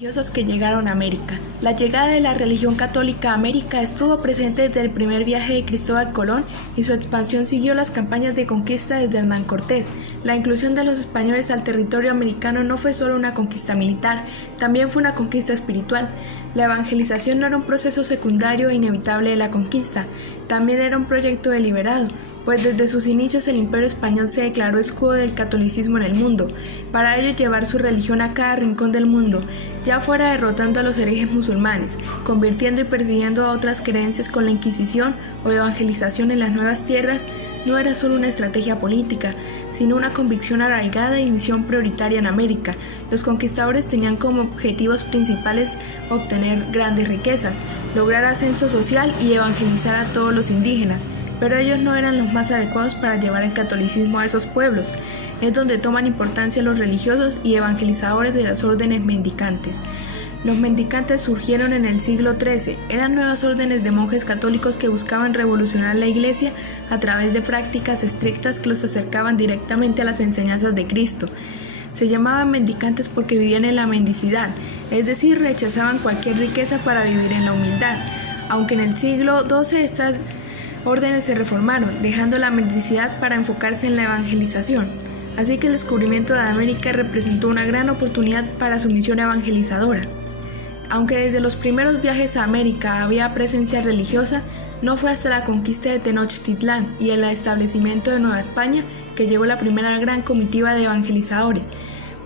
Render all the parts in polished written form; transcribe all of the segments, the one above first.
Religiosas que llegaron a América. La llegada de la religión católica a América estuvo presente desde el primer viaje de Cristóbal Colón y su expansión siguió las campañas de conquista desde Hernán Cortés. La inclusión de los españoles al territorio americano no fue solo una conquista militar, también fue una conquista espiritual. La evangelización no era un proceso secundario e inevitable de la conquista, también era un proyecto deliberado, pues desde sus inicios el Imperio Español se declaró escudo del catolicismo en el mundo, para ello llevar su religión a cada rincón del mundo, ya fuera derrotando a los herejes musulmanes, convirtiendo y persiguiendo a otras creencias con la Inquisición o evangelización en las nuevas tierras, no era solo una estrategia política, sino una convicción arraigada y misión prioritaria en América. Los conquistadores tenían como objetivos principales obtener grandes riquezas, lograr ascenso social y evangelizar a todos los indígenas, pero ellos no eran los más adecuados para llevar el catolicismo a esos pueblos. Es donde toman importancia los religiosos y evangelizadores de las órdenes mendicantes. Los mendicantes surgieron en el siglo XIII, eran nuevas órdenes de monjes católicos que buscaban revolucionar la iglesia a través de prácticas estrictas que los acercaban directamente a las enseñanzas de Cristo. Se llamaban mendicantes porque vivían en la mendicidad, es decir, rechazaban cualquier riqueza para vivir en la humildad. Aunque en el siglo XII estas órdenes se reformaron, dejando la mendicidad para enfocarse en la evangelización. Así que el descubrimiento de América representó una gran oportunidad para su misión evangelizadora. Aunque desde los primeros viajes a América había presencia religiosa, no fue hasta la conquista de Tenochtitlán y el establecimiento de Nueva España que llegó la primera gran comitiva de evangelizadores.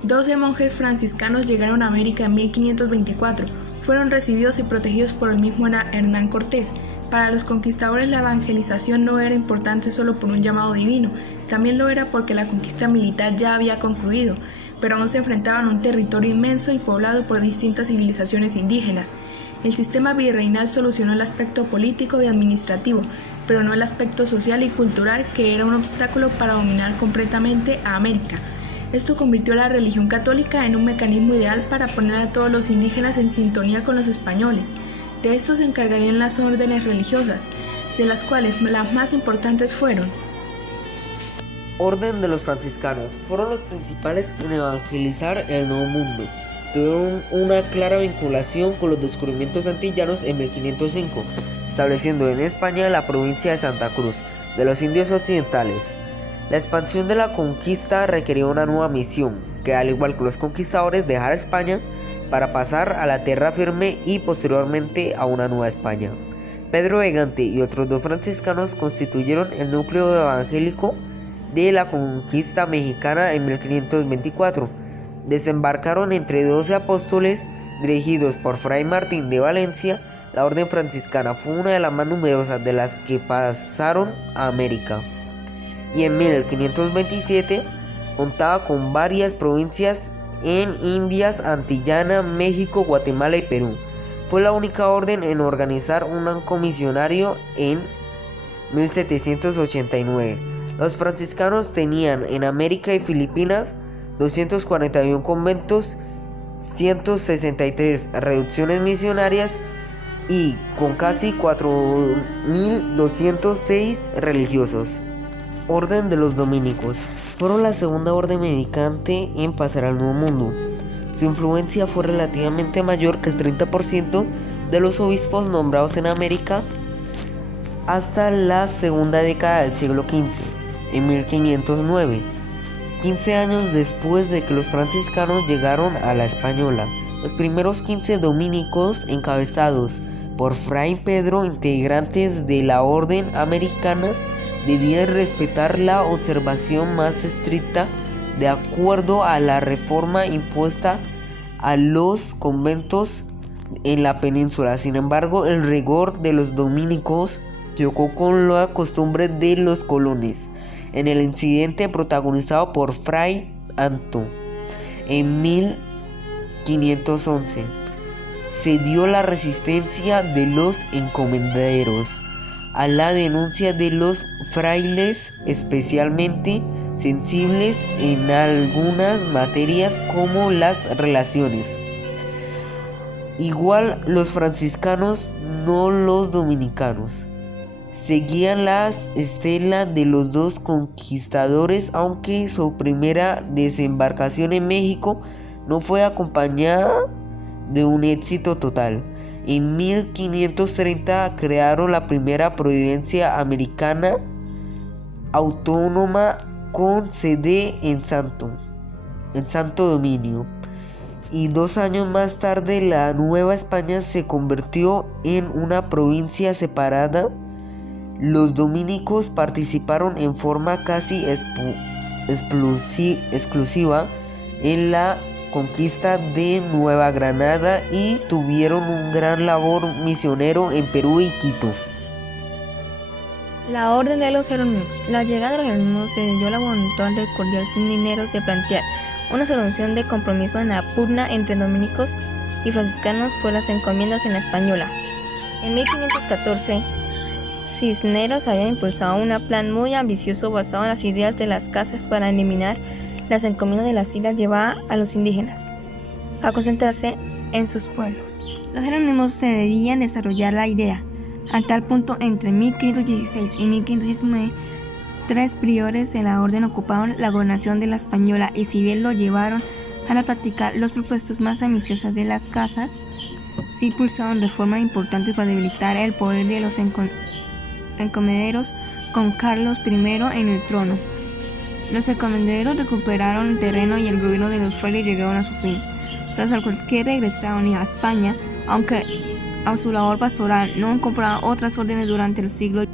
12 monjes franciscanos llegaron a América en 1524, fueron recibidos y protegidos por el mismo Hernán Cortés. Para los conquistadores la evangelización no era importante solo por un llamado divino, también lo era porque la conquista militar ya había concluido, pero aún se enfrentaban a un territorio inmenso y poblado por distintas civilizaciones indígenas. El sistema virreinal solucionó el aspecto político y administrativo, pero no el aspecto social y cultural, que era un obstáculo para dominar completamente a América. Esto convirtió a la religión católica en un mecanismo ideal para poner a todos los indígenas en sintonía con los españoles. De esto se encargarían las órdenes religiosas, de las cuales las más importantes fueron: Orden de los franciscanos. Fueron los principales en evangelizar el Nuevo Mundo. Tuvieron una clara vinculación con los descubrimientos antillanos en 1505, estableciendo en España la provincia de Santa Cruz, de los indios occidentales. La expansión de la conquista requería una nueva misión, que al igual que los conquistadores dejara España para pasar a la tierra firme y posteriormente a una nueva España. Pedro de Gante y otros 2 franciscanos constituyeron el núcleo evangélico de la conquista mexicana en 1524. Desembarcaron entre 12 apóstoles dirigidos por Fray Martín de Valencia. La orden franciscana fue una de las más numerosas de las que pasaron a América, y en 1527 contaba con varias provincias en Indias, Antillana, México, Guatemala y Perú. Fue la única orden en organizar un comisionario en 1789. Los franciscanos tenían en América y Filipinas 241 conventos, 163 reducciones misionarias y con casi 4.206 religiosos. Orden de los dominicos. Fueron la segunda orden mendicante en pasar al Nuevo Mundo. Su influencia fue relativamente mayor que el 30% de los obispos nombrados en América hasta la segunda década del siglo XV, en 1509, 15 años después de que los franciscanos llegaron a la Española. Los primeros 15 dominicos, encabezados por Fray Pedro, integrantes de la orden americana, debían respetar la observación más estricta de acuerdo a la reforma impuesta a los conventos en la península. Sin embargo, el rigor de los dominicos chocó con la costumbre de los colones. En el incidente protagonizado por Fray Antón en 1511, se dio la resistencia de los encomenderos a la denuncia de los frailes, especialmente sensibles en algunas materias como las relaciones. Igual los franciscanos, no los dominicanos, seguían las estelas de los 2 conquistadores, aunque su primera desembarcación en México no fue acompañada de un éxito total. En 1530 crearon la primera provincia americana autónoma con sede en Santo Domingo. Y 2 años más tarde la Nueva España se convirtió en una provincia separada. Los dominicos participaron en forma casi exclusiva en la conquista de Nueva Granada y tuvieron un gran labor misionero en Perú y Quito. La Orden de los Jerónimos. La llegada de los Jerónimos se dio a la voluntad del cordial mineros de plantear una solución de compromiso en la pugna entre dominicos y franciscanos por las encomiendas en la Española. En 1514, Cisneros había impulsado un plan muy ambicioso basado en las ideas de las casas para eliminar las encomiendas de las islas llevadas a los indígenas a concentrarse en sus pueblos. Los jerónimos debían desarrollar la idea. A tal punto, entre 1516 y 1519, 3 priores de la orden ocuparon la gobernación de la Española y si bien lo llevaron a la práctica los propuestos más ambiciosos de las casas, sí impulsaron reformas importantes para debilitar el poder de los encomenderos con Carlos I en el trono. Los encomenderos recuperaron el terreno y el gobierno de los frailes llegaron a su fin. Tras que regresaron a España, aunque a su labor pastoral no incorporaron otras órdenes durante el siglo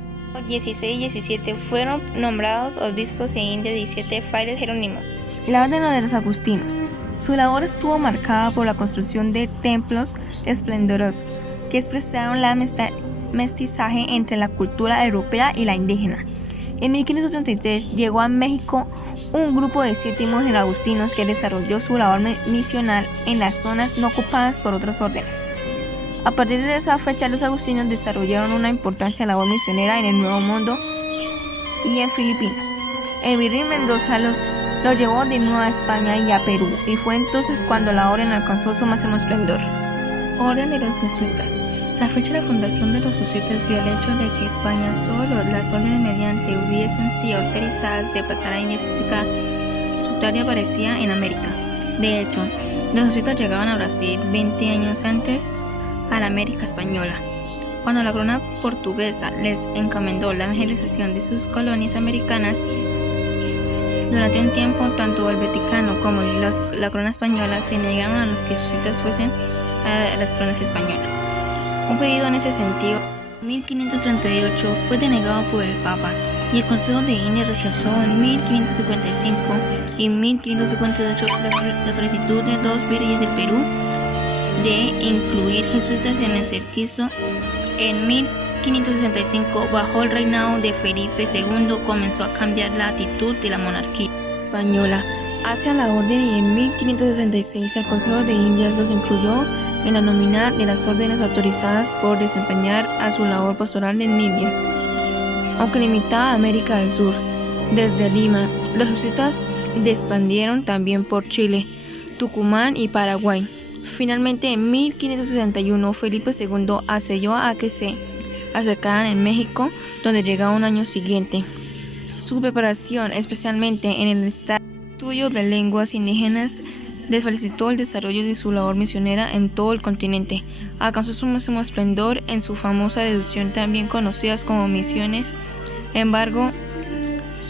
XVI y XVII, fueron nombrados obispos de India 17 frailes jerónimos. La orden de los agustinos. Su labor estuvo marcada por la construcción de templos esplendorosos que expresaron el mestizaje entre la cultura europea y la indígena. En 1533 llegó a México un grupo de 7 monjes agustinos que desarrolló su labor misional en las zonas no ocupadas por otras órdenes. A partir de esa fecha, los agustinos desarrollaron una importante labor misionera en el Nuevo Mundo y en Filipinas. El virrey Mendoza los llevó de nuevo a España y a Perú, y fue entonces cuando la orden alcanzó su máximo esplendor. Orden de los jesuitas. La fecha de la fundación de los jesuitas y el hecho de que España solo las órdenes mediante hubiesen sido autorizadas de pasar a India explica su tarea aparecía en América. De hecho, los jesuitas llegaban a Brasil 20 años antes a la América española. Cuando la corona portuguesa les encomendó la evangelización de sus colonias americanas, durante un tiempo tanto el Vaticano como la corona española se negaron a los que jesuitas fuesen a las colonias españolas. Un pedido en ese sentido, en 1538, fue denegado por el Papa y el Consejo de India rechazó en 1555 y 1558 la solicitud de 2 virreyes del Perú de incluir jesuitas en el cerquizo. En 1565, bajo el reinado de Felipe II, comenzó a cambiar la actitud de la monarquía española hacia la orden y en 1566 el Consejo de Indias los incluyó en la nómina de las órdenes autorizadas por desempeñar a su labor pastoral en Indias, aunque limitada a América del Sur. Desde Lima, los jesuitas se expandieron también por Chile, Tucumán y Paraguay. Finalmente, en 1561, Felipe II accedió a que se acercaran en México, donde llegaba un año siguiente. Su preparación, especialmente en el estudio de lenguas indígenas, les facilitó el desarrollo de su labor misionera en todo el continente. Alcanzó su máximo esplendor en su famosa deducción, también conocidas como misiones. Embargo,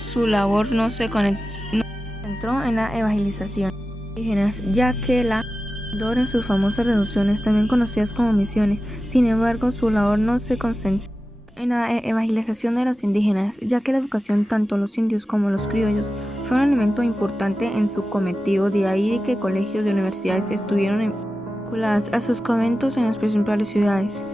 su labor no se concentró en la evangelización indígenas, ya que en sus famosas reducciones, también conocidas como misiones. Sin embargo, su labor no se concentró en la evangelización de los indígenas, ya que la educación tanto los indios como los criollos fue un elemento importante en su cometido. De ahí de que colegios y universidades estuvieron vinculadas a sus conventos en las principales ciudades.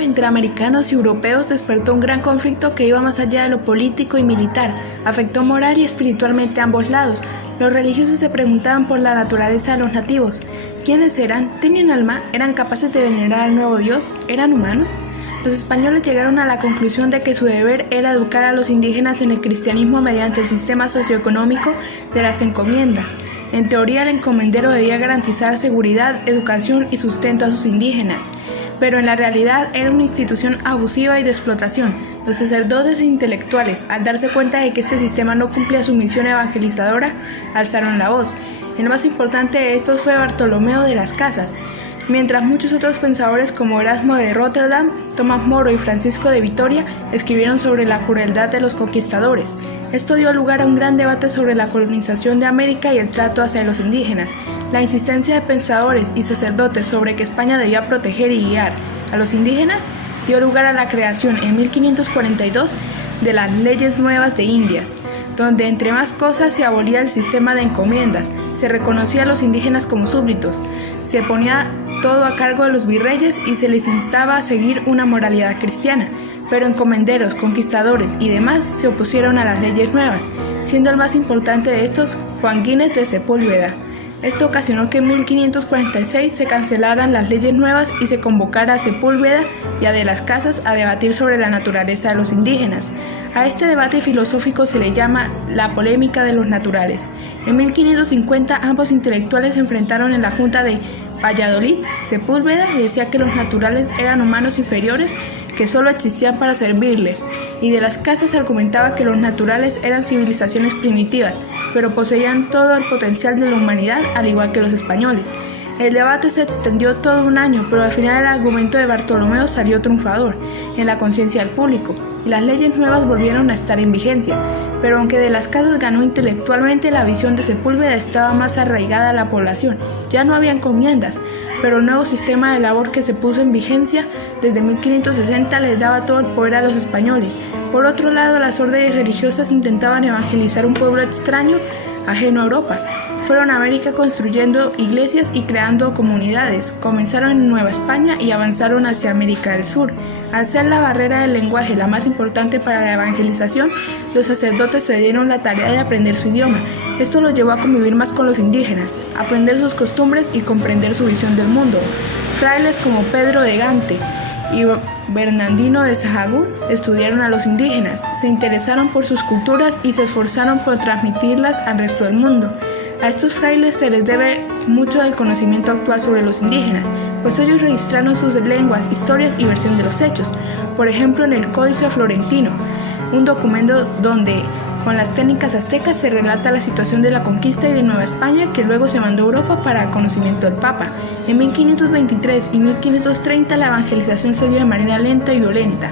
Entre americanos y europeos despertó un gran conflicto que iba más allá de lo político y militar, afectó moral y espiritualmente a ambos lados. Los religiosos se preguntaban por la naturaleza de los nativos. ¿Quiénes eran? ¿Tenían alma? ¿Eran capaces de venerar al nuevo Dios? ¿Eran humanos? Los españoles llegaron a la conclusión de que su deber era educar a los indígenas en el cristianismo mediante el sistema socioeconómico de las encomiendas. En teoría, el encomendero debía garantizar seguridad, educación y sustento a sus indígenas, pero en la realidad era una institución abusiva y de explotación. Los sacerdotes e intelectuales, al darse cuenta de que este sistema no cumplía su misión evangelizadora, alzaron la voz. El más importante de estos fue Bartolomeo de las Casas, mientras muchos otros pensadores como Erasmo de Róterdam, Tomás Moro y Francisco de Vitoria escribieron sobre la crueldad de los conquistadores. Esto dio lugar a un gran debate sobre la colonización de América y el trato hacia los indígenas. La insistencia de pensadores y sacerdotes sobre que España debía proteger y guiar a los indígenas dio lugar a la creación en 1542 de las Leyes Nuevas de Indias, donde entre más cosas se abolía el sistema de encomiendas, se reconocía a los indígenas como súbditos, se ponía todo a cargo de los virreyes y se les instaba a seguir una moralidad cristiana, pero encomenderos, conquistadores y demás se opusieron a las leyes nuevas, siendo el más importante de estos Juan Gines de Sepúlveda. Esto ocasionó que en 1546 se cancelaran las leyes nuevas y se convocara a Sepúlveda y a de las Casas a debatir sobre la naturaleza de los indígenas. A este debate filosófico se le llama la polémica de los naturales. En 1550 ambos intelectuales se enfrentaron en la Junta de Valladolid. Sepúlveda decía que los naturales eran humanos inferiores que solo existían para servirles, y de las Casas argumentaba que los naturales eran civilizaciones primitivas, pero poseían todo el potencial de la humanidad, al igual que los españoles. El debate se extendió todo un año, pero al final el argumento de Bartolomeo salió triunfador en la conciencia del público, y las leyes nuevas volvieron a estar en vigencia. Pero aunque de las Casas ganó intelectualmente, la visión de Sepúlveda estaba más arraigada a la población. Ya no había encomiendas, pero el nuevo sistema de labor que se puso en vigencia desde 1560 les daba todo el poder a los españoles. Por otro lado, las órdenes religiosas intentaban evangelizar un pueblo extraño, ajeno a Europa. Fueron a América construyendo iglesias y creando comunidades. Comenzaron en Nueva España y avanzaron hacia América del Sur. Al ser la barrera del lenguaje la más importante para la evangelización, los sacerdotes se dieron la tarea de aprender su idioma. Esto los llevó a convivir más con los indígenas, aprender sus costumbres y comprender su visión del mundo. Frailes como Pedro de Gante y Bernardino de Sahagún estudiaron a los indígenas, se interesaron por sus culturas y se esforzaron por transmitirlas al resto del mundo. A estos frailes se les debe mucho del conocimiento actual sobre los indígenas, pues ellos registraron sus lenguas, historias y versión de los hechos. Por ejemplo, en el Códice Florentino, un documento donde con las técnicas aztecas se relata la situación de la conquista y de Nueva España, que luego se mandó a Europa para conocimiento del Papa. En 1523 y 1530 la evangelización se dio de manera lenta y violenta.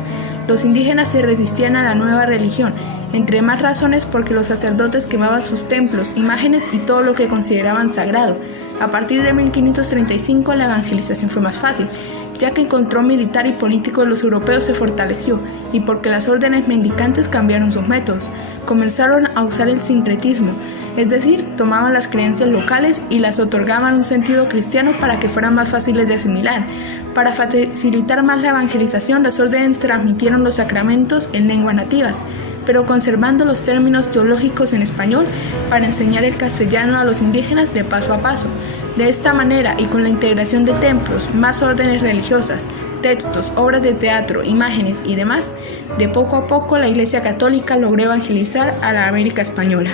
Los indígenas se resistían a la nueva religión, entre más razones porque los sacerdotes quemaban sus templos, imágenes y todo lo que consideraban sagrado. A partir de 1535 la evangelización fue más fácil, ya que el control militar y político de los europeos se fortaleció y porque las órdenes mendicantes cambiaron sus métodos. Comenzaron a usar el sincretismo, es decir, tomaban las creencias locales y las otorgaban un sentido cristiano para que fueran más fáciles de asimilar. Para facilitar más la evangelización, las órdenes transmitieron los sacramentos en lenguas nativas, pero conservando los términos teológicos en español para enseñar el castellano a los indígenas de paso a paso. De esta manera, y con la integración de templos, más órdenes religiosas, textos, obras de teatro, imágenes y demás, de poco a poco la Iglesia Católica logró evangelizar a la América española.